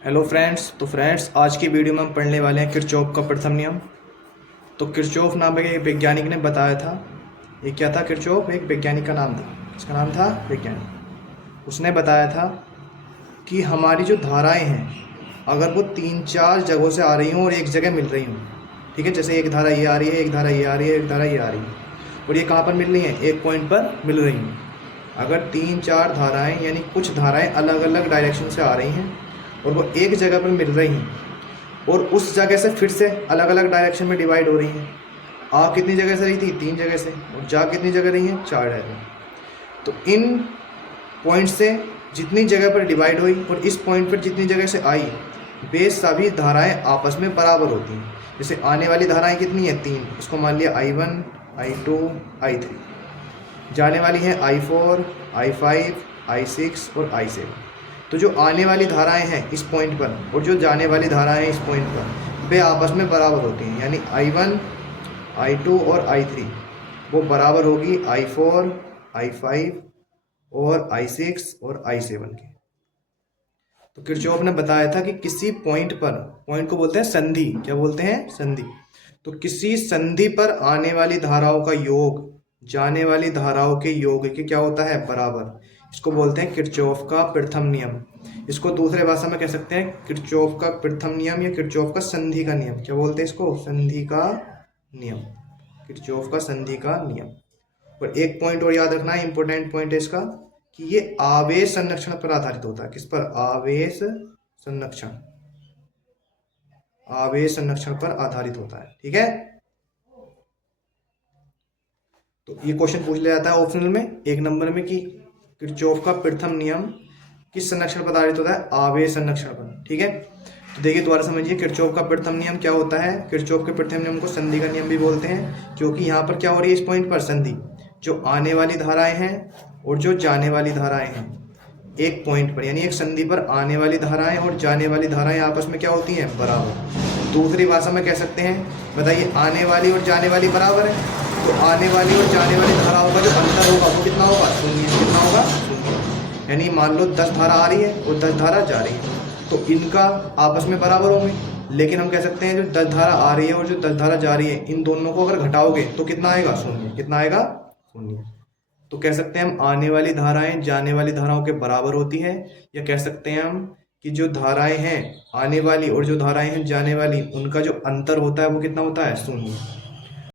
Hello friends. आज की video में हम पढ़ने वाले हैं किरचॉफ का प्रथम नियम। तो किरचॉफ नामक एक वैज्ञानिक ने बताया था। ये क्या था? किरचॉफ एक वैज्ञानिक का नाम था। इसका नाम था वैज्ञानिक। उसने बताया था कि हमारी जो धाराएं हैं, अगर वो 3-4 जगहों से आ रही हों और एक जगह मिल रही हों, ठीक है, जैसे एक धारा ये आ रही है, एक धारा ये आ रही है, एक धारा ये आ रही है, और ये कहाँ पर मिल रही हैं? एक पॉइंट पर मिल रही हैं। अगर 3-4 धाराएं यानी कुछ धाराएं अलग अलग डायरेक्शन से आ रही हैं और वो एक जगह पर मिल रही हैं और उस जगह से फिर से अलग अलग डायरेक्शन में डिवाइड हो रही हैं। आ कितनी जगह से रही थी? 3 जगह से। और जा कितनी जगह रही हैं? 4 जगह। तो इन पॉइंट से जितनी जगह पर डिवाइड हुई और इस पॉइंट पर जितनी जगह से आई, वे सभी धाराएं आपस में बराबर होती हैं। जैसे आने वाली धाराएं कितनी हैं? 3। इसको मान लिया I1, I2, I3। जाने वाली हैं I4, I5, I6 और I7। तो जो आने वाली धाराएं हैं इस पॉइंट पर और जो जाने वाली धाराएं हैं इस पॉइंट पर, वे आपस में बराबर होती हैं। यानी I1, I2 और I3 वो बराबर होगी I4, I5 और I6 और I7 के। तो किरचॉफ ने बताया था कि किसी पॉइंट पर, पॉइंट को बोलते हैं संधि। क्या बोलते हैं? संधि। तो किसी संधि पर आने वाली धाराओं का योग जाने वाली धाराओं के योग के क्या होता है? बराबर। इसको बोलते हैं किरचॉफ का प्रथम नियम। इसको दूसरे भाषा में कह सकते हैं किरचॉफ का प्रथम नियम या किरचॉफ का संधि का नियम। क्या बोलते हैं इसको? संधि का नियम। किरचॉफ का संधि का नियम। और एक पॉइंट और याद रखना है, इंपॉर्टेंट पॉइंट है इसका, कि ये आवेश संरक्षण पर आधारित होता है। किस पर? आवेश संरक्षण। आवेश संरक्षण पर आधारित होता है। ठीक है। तो ये क्वेश्चन पूछ लिया जाता है ऑप्शनल में 1 नंबर में कि किरचॉफ का प्रथम नियम किस संरक्षण पर आधारित होता है? आवेश संरक्षण पर। ठीक है। तो देखिए दोबारा समझिए, किरचॉफ का प्रथम नियम क्या होता है? किरचॉफ के प्रथम नियम को संधि का नियम भी बोलते हैं, क्योंकि यहाँ पर क्या हो रही है? इस पॉइंट पर संधि। जो आने वाली धाराएं हैं और जो जाने वाली धाराएं हैं एक पॉइंट पर, यानी एक संधि पर आने वाली धाराएं और जाने वाली धाराएं आपस में क्या होती हैं? बराबर। दूसरी भाषा में कह सकते हैं, बताइए, आने वाली और जाने वाली बराबर है, तो आने वाली और जाने वाली धाराओं का जो अंतर होगा वो कितना होगा? 0। कितना होगा? 0। यानी मान लो 10 धारा आ रही है और 10 धारा जा रही है, तो इनका आपस में बराबर होंगे। लेकिन हम कह सकते हैं जो 10 धारा आ रही है और जो 10 धारा जा रही है, इन दोनों को अगर घटाओगे तो कितना आएगा? 0। कितना आएगा? 0। तो कह सकते हैं हम आने वाली धाराएं जाने वाली धाराओं के बराबर होती हैं, या कह सकते हैं हम कि जो धाराएं हैं आने वाली और जो धाराएं हैं जाने वाली, उनका जो अंतर होता है वो कितना होता है? 0।